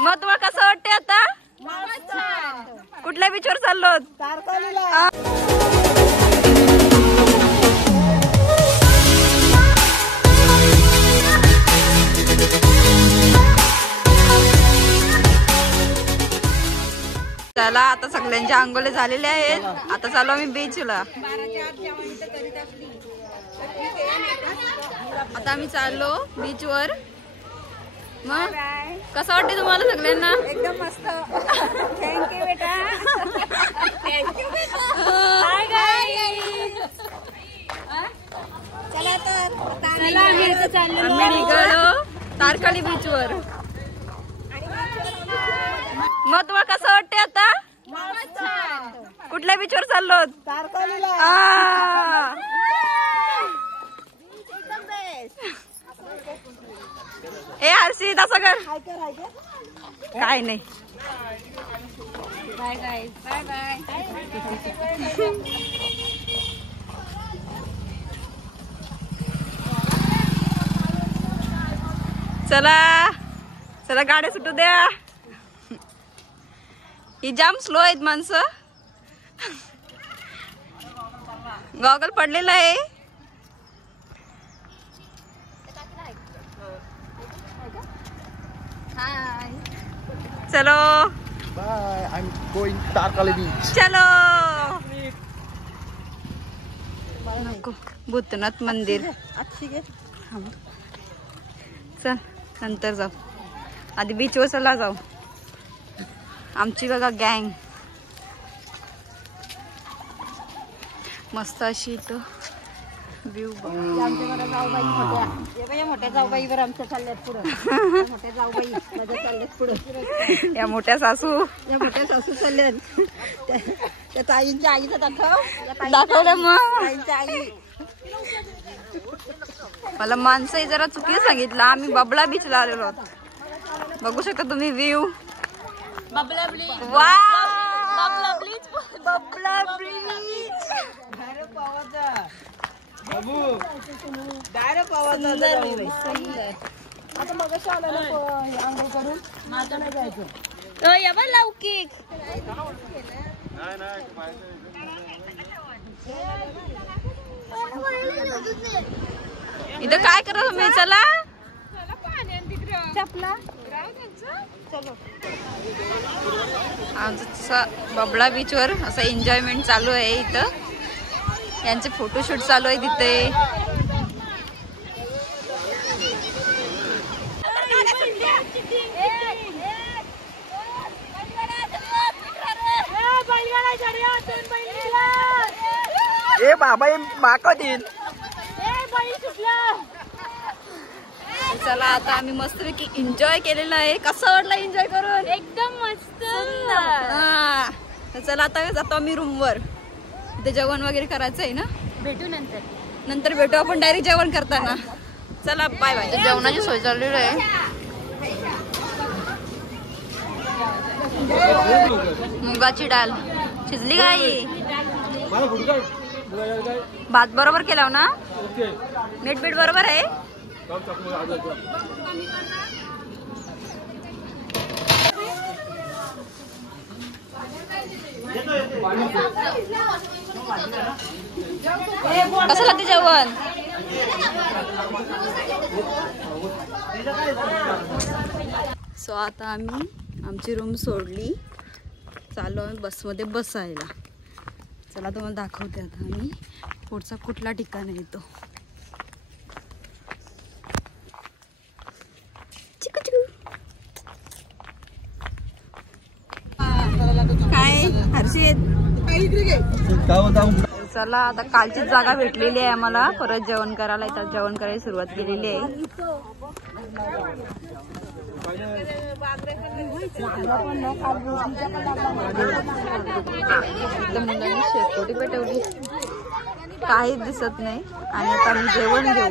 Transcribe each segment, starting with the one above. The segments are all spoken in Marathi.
मग तुम्हाला कसं वाटते आता? कुठल्या बीचवर चाललो? चला आता सगळ्यांचे अंघोळे झालेले आहेत. आता चालू आम्ही बीचला. आता आम्ही चाललो बीचवर. मग कसं वाटते तुम्हाला सगळ्यांना? एकदम मस्त. थँक्यू बेटा. थँक्यू बेटा. Hi guys. चला तर आम्ही निघालो तारकर्ली बीचवर. मग तुम्हाला कसं वाटते आता? कुठल्या बीचवर चाललो? ए हर्षित असं कर. काय नाही. Bye guys. Bye bye. चला चला गाड्या सुटू द्या. ही जाम स्लो आहेत माणसं. गॉगल पडलेला आहे. चलो bye. I am going Tarkarli beach. चलो. नको भूतनाथ मंदिर. चल नंतर जाऊ. आधी बीचवर चला जाऊ. आमची बघा गँग मस्त अशी इथं व्ह्यू. मोठ्या जाऊबाईवर आमच्या चालल्यात पुढं. मोठ्या जाऊबाई माझ्या चालल्यात पुढं. या मोठ्या सासू. या मोठ्या सासू चालल्यात. त्या ताईंच्या आईचं दाखवलं मग. ताईंच्या आई. मला माणसंही जरा चुकीचं सांगितलं. आम्ही बबला बीचला आलेलो आहोत. बघू शकता तुम्ही व्ह्यू. बबला ब्लीच. वा बबला ब्लीच. बबला ब्रिज. आता मग आंघोळ करून माझं नाही जायचं. लौकिक इथं काय करत तुम्ही? चला चपला. आमचं बबला बीचवर असं एन्जॉयमेंट चालू आहे. इथं यांचे फोटोशूट चालू आहे तिथे. ए बाबा माका दिन. चला आता आम्ही मस्तपैकी एन्जॉय केलेलं आहे. कसं वाटलं एन्जॉय करून? एकदम मस्त. तर चला आता जातो आम्ही रूमवर. इथे जेवण वगैरे करायचं आहे ना. भेटू नंतर भेटू आपण डायरेक्ट जेवण करताना. चला बाय बाय. जेवणाची सोय चाललेली आहे. मुगाची डाळ शिजली गाई. भात बरोबर केला ना. मीठ बीठ बरोबर आहे. कसं लागते जेवण? सो आता आम्ही आमची रूम सोडली. चालू आम्ही बसमध्ये बसायला. चला तुम्हाला दाखवते आता आम्ही पुढचा कुठला ठिकाण आहे तो. काय हर्षित? चला आता कालची जागा भेटलेली आहे आम्हाला. परत जेवण करायला इथं जेवण करायला सुरुवात केलेली आहे. मुलांनी शेकोटी पेटवली. काहीच दिसत नाही. आणि आता आम्ही जेवण घेऊ.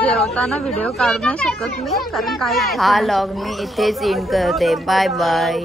जेवताना व्हिडिओ काढू नाही शकत मी कारण काही. हा व्लॉग मी इथेच एंड करते. Bye bye.